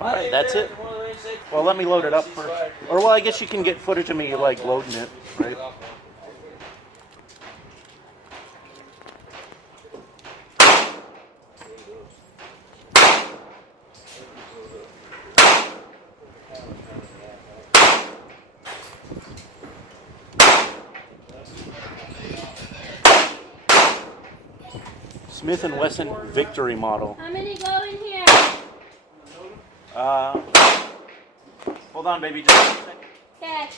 Alright, that's it. Well, let me load it up first. Or, well, I guess you can get footage of me, like, loading it, right? Smith & Wesson Victory model. How many go in here? Hold on, baby, just a second. Okay.